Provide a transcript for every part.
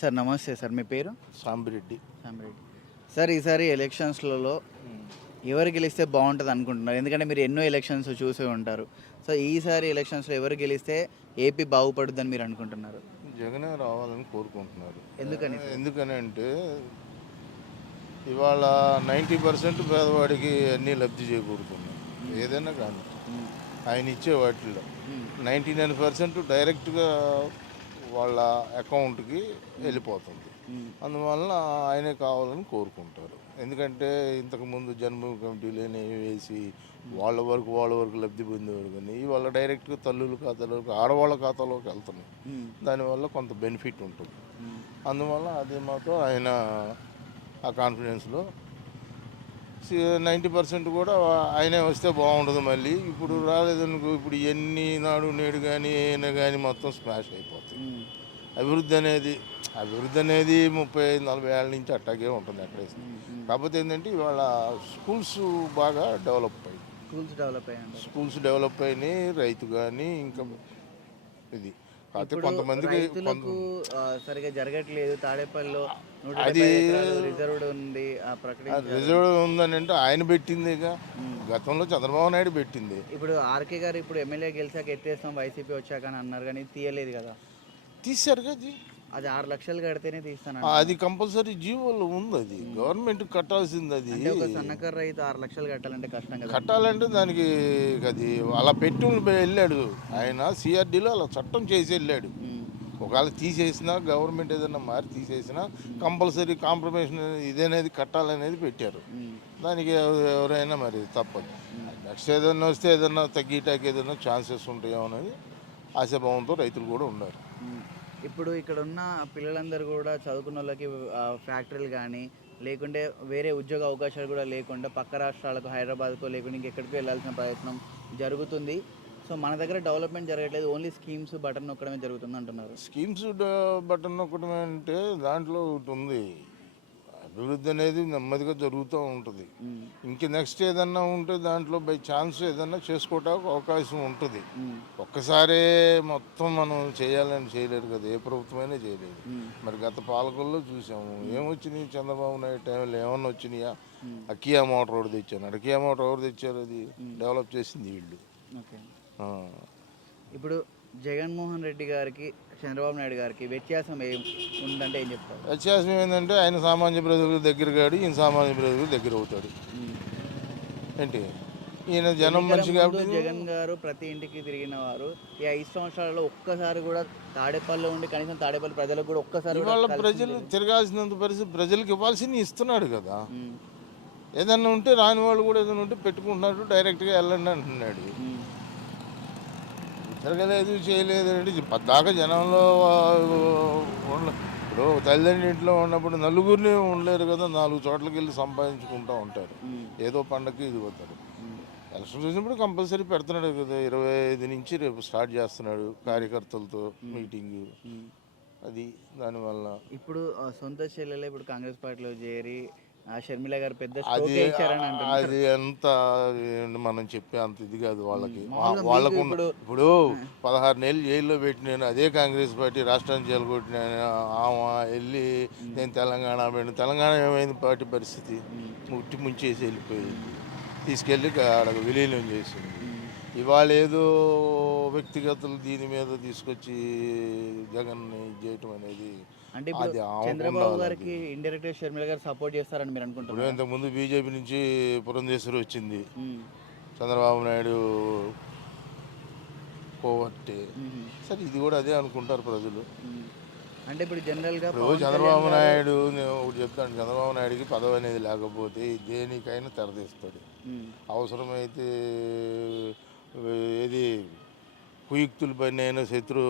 Sir నమస్తే sir మీ పేరు? Sambireddy. Samireddy sir ఈసారి ఎలక్షన్స్లలో ఎవరు గెలిస్తే బాగుంటుంది అనుకుంటున్నారు? ఎందుకంటే మీరు ఎన్నో ఎలక్షన్స్ చూసే ఉంటారు. సో ఈసారి ఎలక్షన్స్లో ఎవరు గెలిస్తే ఏపీ బాగుపడుద్దని మీరు అనుకుంటున్నారు? జగనే రావాలని కోరుకుంటున్నారు. ఎందుకని ఎందుకని అంటే ఇవాళ నైంటీ పర్సెంట్ పేదవాడికి అన్నీ లబ్ధి చేకూరుతున్నాయి. ఏదైనా కానీ. ఆయన ఇచ్చే వాటిల్లో. నైంటీ నైన్ పర్సెంట్ డైరెక్ట్గా వాళ్ళ అకౌంట్కి వెళ్ళిపోతుంది. అందువలన ఆయనే కావాలని కోరుకుంటారు. ఎందుకంటే ఇంతకుముందు జన్మభూమి కమిటీలు వేసి వాళ్ళ వరకు వాళ్ళ వరకు లబ్ధి పొందేవారు కానీ ఇవాళ డైరెక్ట్గా తల్లుల ఖాతాలోకి ఆడవాళ్ళ ఖాతాలోకి వెళ్తున్నాయి. దానివల్ల కొంత బెనిఫిట్ ఉంటుంది. అందువల్ల అది మాత్రం ఆయన ఆ కాన్ఫిడెన్స్లో నైంటీ పర్సెంట్ కూడా ఆయనే వస్తే బాగుంటుంది మళ్ళీ. ఇప్పుడు రాలేదనుకో ఇప్పుడు ఎన్ని నాడు నేడు కానీ అయినా కానీ మొత్తం స్మాష్ అయిపోతాయి. అభివృద్ధి అనేది అభివృద్ధి అనేది ముప్పై నలభై ఏళ్ళ నుంచి అట్టాగే ఉంటుంది వేసినా. కాకపోతే ఏంటంటే ఇవాళ స్కూల్స్ బాగా డెవలప్ అయ్యాయి స్కూల్స్ డెవలప్ అయ్యాయి స్కూల్స్ డెవలప్ అయినాయి రైతు కానీ ఇంకా ఇది. కాకపోతే కొంతమందికి రైతులకు సరిగా జరగట్లేదు. తాడేపల్లిలో అది- రిజర్వ్డ్ ఉంది ఆ ప్రకటన రిజర్వ్ ఉందని అంటే ఆయన పెట్టిందిగా గతంలో చంద్రబాబు నాయుడు పెట్టింది. ఇప్పుడు ఆర్కే గారు ఇప్పుడు ఎమ్మెల్యే గెలిచాక ఎత్తేస్తాం వైసీపీ వచ్చాక అని అన్నారు కానీ తీయలేదు కదా. తీశారుగా అది అది ఆరు లక్షలు కడితేనే తీస్తాను అది కంపల్సరీ జీవోలో ఉంది అది. గవర్నమెంట్ కట్టాల్సింది అది. సన్నకారు రైతు ఆరు లక్షలు కట్టాలంటే కష్టం కదా. కట్టాలంటే దానికి అది అలా పెట్టి వెళ్ళాడు. ఆయన సిఆర్డీలో అలా చట్టం చేసి వెళ్ళాడు. ఒకవేళ తీసేసినా గవర్నమెంట్ ఏదైనా మారి తీసేసినా కంపల్సరీ కాంప్రమైజేషన్ ఇదనేది కట్టాలనేది పెట్టారు. దానికి ఎవ- ఎవరైనా మరి తప్పదు. నెక్స్ట్ ఏదైనా వస్తే ఏదైనా తగ్గిటాకి ఏదైనా ఛాన్సెస్ ఉంటాయేమో అనేది ఆశాభావంతో రైతులు కూడా ఉన్నారు. ఇప్పుడు ఇక్కడ ఉన్న పిల్లలందరూ కూడా చదువుకున్న వాళ్ళకి ఫ్యాక్టరీలు కానీ లేకుంటే వేరే ఉద్యోగ అవకాశాలు కూడా లేకుండా పక్క రాష్ట్రాలకు హైదరాబాద్కో లేకుంటే ఇంకెక్కడికి వెళ్ళాల్సిన ప్రయత్నం జరుగుతుంది. సో మన దగ్గర డెవలప్మెంట్ జరగట్లేదు. ఓన్లీ స్కీమ్స్ బటన్ నొక్కడమే జరుగుతుంది అంటున్నారు. స్కీమ్స్ బటన్ నొక్కడం అంటే దాంట్లో ఒకటి ఉంది. అభివృద్ధి అనేది నెమ్మదిగా జరుగుతూ ఉంటుంది. ఇంక నెక్స్ట్ ఏదన్నా ఉంటే దాంట్లో బై ఛాన్స్ ఏదన్నా చేసుకోవడానికి అవకాశం ఉంటుంది. ఒక్కసారే మొత్తం మనం చేయాలని చేయలేరు కదా ఏ ప్రభుత్వమైనా చేయలేదు. మరి గత పాలకుల్లో చూసాము. ఏమొచ్చినాయి? చంద్రబాబు నాయుడు టైంలో ఏమన్నా వచ్చినాయా? ఆ కియా మోటార్ రోడ్ తెచ్చాను. కియా మోటార్ ఎవరు తెచ్చారు అది? డెవలప్ చేసింది వీళ్ళు. ఇప్పుడు జగన్మోహన్ రెడ్డి గారికి చంద్రబాబు నాయుడు గారికి వ్యత్యాసం ఏం ఉందంటే ఏం చెప్తారు వ్యత్యాసం ఏంటంటే ఆయన సామాన్య ప్రజలకు దగ్గర కాడు ఈయన సామాన్య ప్రజలకు దగ్గర అవుతాడు. ఏంటి? ఈయన జనం మనిషి ముందు కాబట్టి జగన్ గారు ప్రతి ఇంటికి తిరిగిన వారు ఈ ఐదు సంవత్సరాలలో ఒక్కసారి కూడా తాడేపల్లిలో ఉండి కనీసం తాడేపల్లి ప్రజలకు కూడా ఒక్కసారి కలిసి ప్రజలు తిరగాల్సినంత పరిస్థితి ప్రజలకు ఇవ్వాల్సింది ఇస్తున్నాడు కదా. ఏదన్నా ఉంటే రాని వాళ్ళు కూడా ఏదైనా ఉంటే పెట్టుకుంటున్నాడు డైరెక్ట్గా వెళ్ళండి అంటున్నాడు. తిరగలేదు చేయలేదు అంటే పద్దాక జనంలో ఇప్పుడు తల్లిదండ్రుల ఇంట్లో ఉన్నప్పుడు నలుగురిని ఉండలేరు కదా నాలుగు చోట్లకి వెళ్ళి సంపాదించుకుంటూ ఉంటారు. ఏదో పండగకి ఇది పోతారు. ఎలక్షన్ చూసినప్పుడు కంపల్సరీ పెడుతున్నాడు కదా ఇరవై ఐదు నుంచి రేపు స్టార్ట్ చేస్తున్నాడు కార్యకర్తలతో మీటింగ్. అది దానివల్ల ఇప్పుడు సొంత చెల్లెలే ఇప్పుడు కాంగ్రెస్ పార్టీలో చేరి షర్మిల గారు పెద్ద అది అది ఎంత మనం చెప్పే అంత ఇది కాదు వాళ్ళకి. వాళ్ళకు ఇప్పుడు- పదహారు నెలలు జైల్లో పెట్టినాను అదే కాంగ్రెస్ పార్టీ రాష్ట్రాన్ని జైలు కొట్టినాను ఆమె వెళ్ళి నేను తెలంగాణ పెట్టిన తెలంగాణ ఏమైంది పార్టీ పరిస్థితి? ముట్టి ముంచేసి వెళ్ళిపోయి తీసుకెళ్ళి ఆడ విలీనం చేసింది. ఇవాళ ఏదో వ్యక్తిగతలు దీని మీద తీసుకొచ్చి జగన్ని ఇది చేయటం అనేది అంటే అది చంద్రబాబు గారికి ఇండైరెక్ట్ షర్మిల గారు సపోర్ట్ చేస్తారని మీరు అనుకుంటున్నారు? ఇంతకుముందు బీజేపీ నుంచి పురంధేశ్వరి వచ్చింది. చంద్రబాబు నాయుడు కోవట్టే. సరే ఇది కూడా అదే అనుకుంటారు ప్రజలు. అంటే ఇప్పుడు జనరల్గా ఇప్పుడు చంద్రబాబు నాయుడు నేను ఒకటి చెప్తాను. చంద్రబాబు నాయుడుకి పదవి అనేది లేకపోతే దేనికైనా తెరదీస్తాడు అవసరమైతే ఏది కుయుక్తుల పైన అయినా శత్రు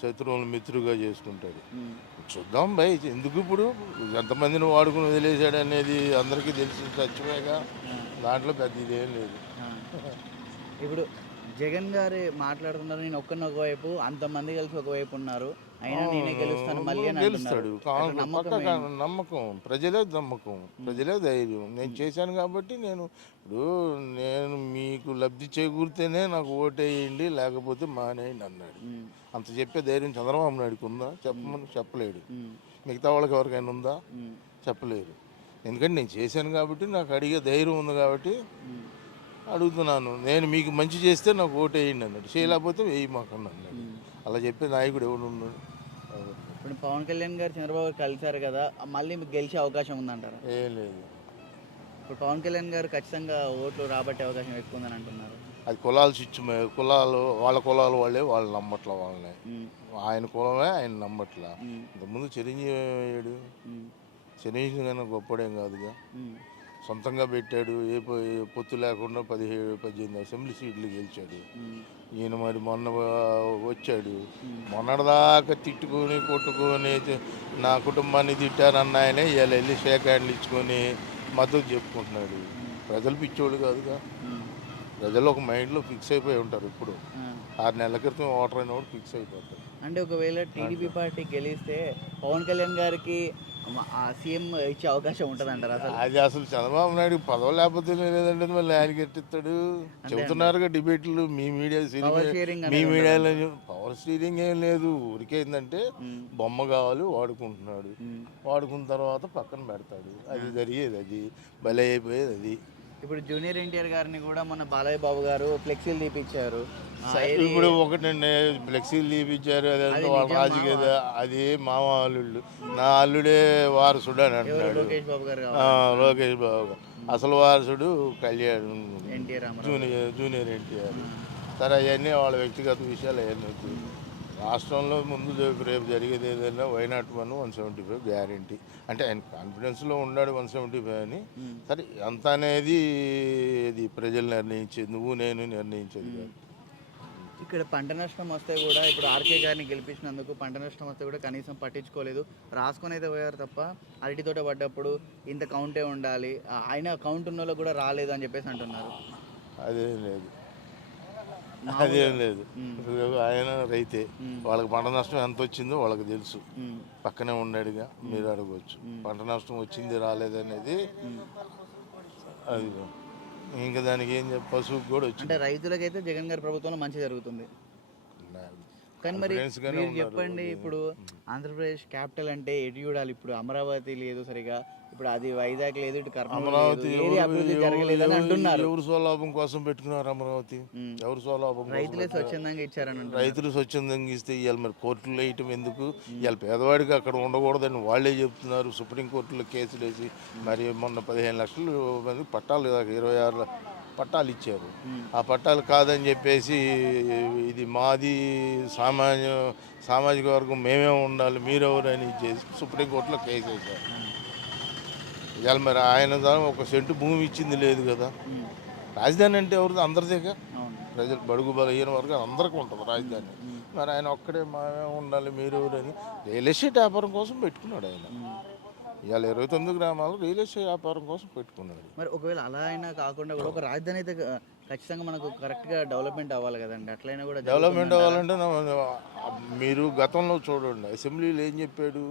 శత్రువులను మిత్రుగా చేసుకుంటాడు. చూద్దాం భయ్ ఎందుకు ఇప్పుడు? ఎంతమందిని వాడుకుని వదిలేశాడు అనేది అందరికీ తెలిసి సత్యమేగా దాంట్లో పెద్ద ఇదేం లేదు. ఇప్పుడు జగన్ గారు మాట్లాడుతున్నారు. నేను ఒక్కరిని ఒకవైపు అంతమంది కలిసి ఒకవైపు ఉన్నారు. అయినా నేనే గెలుస్తాను మళ్ళీ అని గెలుస్తాడు. అంటున్నారు. కాంగ్రెస్ అట్లా నమ్మకం పక్క ఏంటి? నమ్మకం ప్రజలే నమ్మకం. ప్రజలే ధైర్యం. నేను చేశాను కాబట్టి నేను ఇప్పుడు నేను మీకు లబ్ధి చేకూరితేనే నాకు ఓటేయండి లేకపోతే మానేయండి అన్నాడు. ఉమ్, అంత చెప్పే ధైర్యం చంద్రబాబు నాయుడుకి ఉందా? చెప్పమని చెప్పలేడు. ఉమ్, మిగతా వాళ్ళకి ఎవరికైనా ఉందా? ఉమ్, చెప్పలేరు. ఎందుకంటే నేను చేశాను కాబట్టి నాకు అడిగే ధైర్యం ఉంది కాబట్టి ఉమ్. అడుగుతున్నాను. నేను మీకు మంచి చేస్తే నాకు ఓటేయండి అన్నాడు. చేయలేకపోతే వేయి మాకు అన్నాడు. అలా చెప్పే నాయకుడు ఎవడు ఉన్నాడు. ఇప్పుడు పవన్ కళ్యాణ్ గారు చంద్రబాబు గారు కలిశారు కదా మళ్ళీ మీకు గెలిచే అవకాశం ఉందంటారా? ఏం లేదు. ఇప్పుడు పవన్ కళ్యాణ్ గారు ఖచ్చితంగా ఓట్లు రాబట్టే అవకాశం ఎక్కువ ఉందని అంటున్నారు. అది కులాలు స్విచ్ కులాలు వాళ్ళ కులాలు వాళ్ళే వాళ్ళు నమ్మట్ల వాళ్ళని. ఆయన కులమే ఆయన నమ్మట్ల. ఇంతకుముందు చిరంజీవి అయ్యాడు చిరంజీవి కన్నా గొప్పడేం కాదుగా? సొంతంగా పెట్టాడు. ఏ పొత్తు లేకుండా పదిహేడు పద్దెనిమిది అసెంబ్లీ సీట్లు గెలిచాడు. ఈయన మరి మొన్న వచ్చాడు. మొన్నటిదాకా తిట్టుకొని కొట్టుకొని నా కుటుంబాన్ని తిట్టారన్న ఆయనే ఇవాళ వెళ్ళి షేక్ హ్యాండ్లు ఇచ్చుకొని మద్దతు చెప్పుకుంటున్నాడు. ప్రజలు పిచ్చోళ్ళు కాదుగా. ప్రజలు ఒక మైండ్లో ఫిక్స్ అయిపోయి ఉంటారు ఇప్పుడు. ఆరు నెలల క్రితం ఓటర్ అయినప్పుడు ఫిక్స్ అయిపోతారు అంటే ఒకవేళ టీడీపీ పార్టీ గెలిస్తే పవన్ కళ్యాణ్ గారికి సీఎం ఇచ్చే అవకాశం ఉంటుంది అంటారు అసలు? అది అసలు చంద్రబాబు నాయుడు పదవి లేకపోతే లేదంటే మళ్ళీ ఆయనకి ఎట్టిస్తాడు చెబుతున్నారుగా డిబేట్లు మీ మీడియా మీ మీడియాలో పవర్ స్టీరింగ్ ఏం లేదు. ఊరికే ఏంటంటే బొమ్మ కావాలి వాడుకుంటున్నాడు. వాడుకున్న తర్వాత పక్కన పెడతాడు. అది జరిగేది అది భలే అయిపోయేది అది. ఇప్పుడు జూనియర్ ఎన్టీఆర్ గారిని కూడా మన బాలయ్య బాబు గారు ఫ్లెక్సీలు తీపిచ్చారు. ఇప్పుడు ఒకటండి ఫ్లెక్సీలు తీపిచ్చారు అదంతా వాళ్ళ రాజకీయ అది మామ అల్లుళ్ళు. నా అల్లుడే వారసుడు అని అంటున్నాడు. లోకేష్ బాబు గారు లోకేష్ బాబు అసలు వారసుడు కళ్యాణ్ జూనియర్ జూనియర్ ఎన్టీఆర్. సరే అవన్నీ వాళ్ళ వ్యక్తిగత విషయాలు అవన్నీ. రాష్ట్రంలో ముందు రేపు- జరిగేది ఏదైనా why not one one seventy five guarantee అంటే ఆయన కాన్ఫిడెన్స్లో ఉన్నాడు వన్ సెవెంటీ ఫైవ్ అని. ఉమ్. సరే అంత అనేది ఇది ప్రజలు నిర్ణయించేది నువ్వు నేను నిర్ణయించేది కాదు. ఇక్కడ పంట నష్టం వస్తే కూడా ఇప్పుడు ఆర్కే గారిని గెలిపించినందుకు పంట నష్టం వస్తే కూడా కనీసం పట్టించుకోలేదు. రాసుకొని అయితే పోయారు తప్ప అరటి తోట పడ్డప్పుడు ఇంత కౌంటే ఉండాలి. ఆయన కౌంట్ ఉన్న కూడా రాలేదు అని చెప్పేసి అంటున్నారు. అదేం లేదు. అదేం లేదు. ఇప్పుడు ఆయన రైతే వాళ్ళకి పంట నష్టం ఎంత వచ్చిందో వాళ్ళకి తెలుసు. పక్కనే ఉన్నాడుగా మీరు అడగవచ్చు పంట నష్టం వచ్చింది రాలేదనేది అది. ఇంకా దానికి ఏం చెప్ప పశువుకి కూడా వచ్చింది. అంటే రైతులకైతే జగన్ గారి ప్రభుత్వంలో మంచి జరుగుతుంది. కానీ మరి మీరు. చెప్పండి ఇప్పుడు ఆంధ్రప్రదేశ్ క్యాపిటల్ అంటే ఎటు చూడాలి? ఇప్పుడు అమరావతి లేదు సరిగా ఇప్పుడు అది వైజాగ్ లేదు ఇటు అమరావతి లేదు ఏది అభివృద్ధి జరగలేదని అంటున్నారు. ఎవరు స్వలాభం కోసం పెట్టుకున్నారు అమరావతి. ఎవరు స్వలాభం రైతులే స్వచ్ఛందంగా ఇచ్చారని రైతులు స్వచ్ఛందంగా ఇస్తే ఇవాళ మరి కోర్టులో వేయటం ఎందుకు? ఇవాళ పేదవాడికి అక్కడ ఉండకూడదని వాళ్ళే చెప్తున్నారు. సుప్రీంకోర్టులో కేసులు వేసి మరి మొన్న పదిహేను లక్షలు మంది పట్టాలు ఇరవై ఆరు పట్టాలు ఇచ్చారు. ఆ పట్టాలు కాదని చెప్పేసి ఇది మాది సామాన్య సామాజిక వర్గం మేమే ఉండాలి మీరెవరని చేసి సుప్రీంకోర్టులో కేసు వేశారు. ఇవాళ మరి ఆయన ద్వారా ఒక సెంటు భూమి ఇచ్చింది లేదు కదా. రాజధాని అంటే ఎవరిది? అందరిదేగా? అవును. ప్రజలు బడుగు బలహీన వర్గం అందరికీ ఉంటుంది రాజధాని. మరి ఆయన ఒక్కడే మామే ఉండాలి మీరు ఎవరని రియల్ ఎస్టేట్ వ్యాపారం కోసం పెట్టుకున్నాడు ఆయన. ఇవాళ ఇరవై తొమ్మిది గ్రామాలు రియల్ ఎస్టేట్ వ్యాపారం కోసం పెట్టుకున్నాడు. మరి ఒకవేళ అలా అయినా కాకుండా కూడా ఒక రాజధాని అయితే ఖచ్చితంగా మనకు కరెక్ట్గా డెవలప్మెంట్ అవ్వాలి కదండి. అట్లయినా కూడా డెవలప్మెంట్ అవ్వాలంటే మీరు గతంలో చూడండి అసెంబ్లీలో ఏం చెప్పాడు?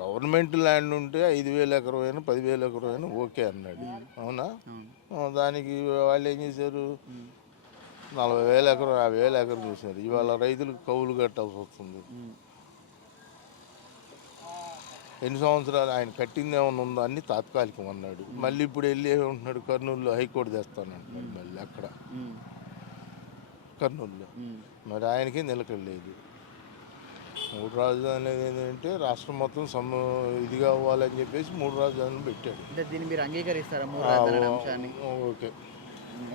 గవర్నమెంట్ ల్యాండ్ ఉంటే ఐదు వేల ఎకరం అయినా పదివేల ఎకరం అయినా ఓకే అన్నాడు. అవునా? దానికి వాళ్ళు ఏం చేశారు? నలభై వేల ఎకరం యాభై వేల ఎకరం చేశారు. ఇవాళ రైతులకు కౌలు కట్టాల్సి వస్తుంది. ఎన్ని సంవత్సరాలు ఆయన కట్టింది ఏమైనా ఉందో అన్ని తాత్కాలికం అన్నాడు. మళ్ళీ ఇప్పుడు వెళ్ళి ఏమంటున్నాడు కర్నూలులో హైకోర్టు తెస్తానంటున్నాడు మళ్ళీ అక్కడ. కర్నూలులో. మరి ఆయనకే నిలకడలేదు మూడు రాజధానులు ఏంటంటే రాష్ట్రం మొత్తం సమ ఇది కావాలని చెప్పేసి మూడు రాజధానులు పెట్టాడు. అంటే దీన్ని మీరు అంగీకరిస్తారా మూడు రాజధానుల అంశాన్ని? ఓకే.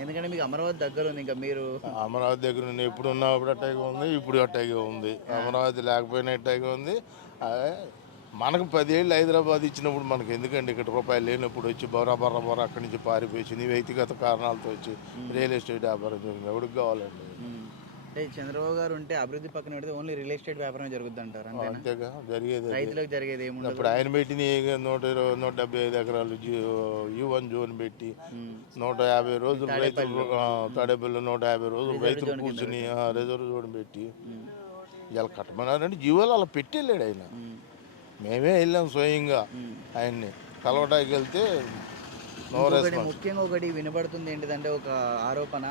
ఎందుకంటే మీకు అమరావతి దగ్గర ఉంది ఇంకా మీరు అమరావతి దగ్గర నేను ఎప్పుడు ఉన్నప్పుడు అట్టాగే ఉంది ఇప్పుడు అట్టాగే ఉంది. అమరావతి లేకపోయినా అట్టాగే ఉంది. మనకు పదేళ్ళు హైదరాబాద్ ఇచ్చినప్పుడు మనకు ఎందుకండి ఇక్కడ రూపాయలు లేనప్పుడు వచ్చి బొర బొర బొర అక్కడి నుంచి పారిపోయి నీ వ్యక్తిగత కారణాలతో వచ్చి రియల్ ఎస్టేట్ వ్యాపారం చేసింది ఎవరికి కావాలండి? అంటే చంద్రబాబు గారు ఉంటే అభివృద్ధి పక్కన పెడితే ఓన్లీ రియల్ ఎస్టేట్ వ్యాపారం జరుగుద్ది అంటారు అంతేగా జరిగేది. రైతులకు జరిగేది ఏముండదు? ఇప్పుడు ఆయన పెట్టిన నూట ఇరవై నూట డెబ్బై ఐదు ఎకరాలు యూ వన్ జోన్ పెట్టి నూట యాభై రోజులు రైతులు ఆ, తాడేపల్లి నూట యాభై రోజులు రైతులు కూర్చుని రిజర్వ్ జోన్ పెట్టి. ఇలా కట్టమన్నారంటే జీవోలు అలా పెట్టి వెళ్ళాడు ఆయన మేమే వెళ్ళాం స్వయంగా. ఆయన్ని. కలవటానికి వెళ్తే ముఖ్యంగా ఒకటి వినబడుతుంది ఏంటిదంటే ఒక ఆరోపణ.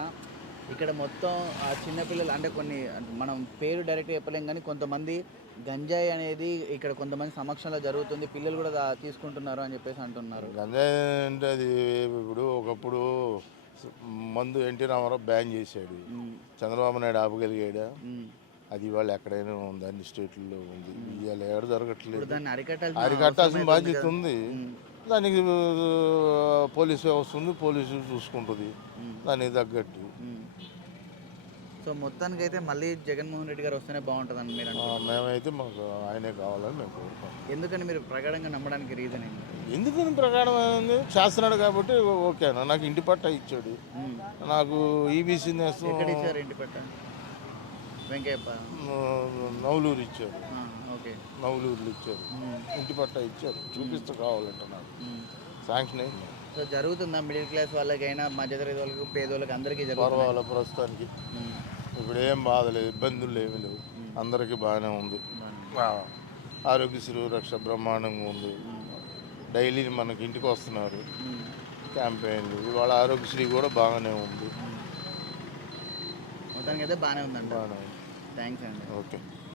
ఇక్కడ మొత్తం ఆ చిన్నపిల్లలు అంటే కొన్ని మనం పేరు డైరెక్ట్ చెప్పలేం కానీ కొంతమంది గంజాయి అనేది ఇక్కడ కొంతమంది సమక్షంలో జరుగుతుంది. పిల్లలు కూడా తీసుకుంటున్నారు అని చెప్పేసి అంటున్నారు. గంజాయి అంటే అది ఇప్పుడు ఒకప్పుడు మందు ఎన్టీ రామారావు బ్యాన్ చేశాడు. చంద్రబాబు నాయుడు ఆపగలిగాడా. అది ఇవాళ ఎక్కడైనా ఉంది? అన్ని స్టేట్లలో ఉంది. ఇవాళ ఎక్కడ ఇప్పుడు జరగట్లేదు అరికట్టాల్సిన బాధ్యత ఉంది. దానికి పోలీస్ వ్యవస్థ ఉంది. పోలీసు చూసుకుంటుంది. దానికి తగ్గట్టు. సో మొత్తానికి అయితే మళ్ళీ జగన్మోహన్ రెడ్డి గారు వస్తేనే బాగుంటుందని మీరు మేమైతే మాకు ఆయనే కావాలని మేము కోరుకుంటాం ఎందుకని మీరు ప్రగాఢంగా నమ్మడానికి రీజన్ ఏంటి? ఎందుకని అయింది చేస్తున్నాడు కాబట్టి ఓకేనా నాకు ఇంటి పట్ట ఇచ్చాడు. నాకు ఈబీసీ నేస్తం ఎక్కడ ఇచ్చారు ఇంటి పట్ట? వెంకయ్యప్ప. నవలూరు ఇచ్చారు. ఓకే. నవలూరులు ఇచ్చారు. ఇంటి పట్ట ఇచ్చారు. చూపిస్తే కావాలంట నాకు ఉమ్. శాంక్షన్ అయింది. సో జరుగుతుందా మిడిల్ క్లాస్ వాళ్ళకైనా మధ్యతరగతి వాళ్ళకి పేదోళ్ళకి? అందరికీ పర్వాలేదు ప్రస్తుతానికి. ఇప్పుడు ఏం బాధ లేదు. ఇబ్బందులు ఏమీ లేవు. అందరికీ బాగానే ఉంది. ఆరోగ్యశ్రీ రక్ష బ్రహ్మాండంగా ఉంది. డైలీ మనకి ఇంటికి వస్తున్నారు. క్యాంపెయిన్లు. ఇవాళ ఆరోగ్యశ్రీ కూడా బాగానే ఉంది. మొత్తానికి అయితే బాగానే ఉందండి బాగానే ఉంది. థ్యాంక్స్ అండి ఓకే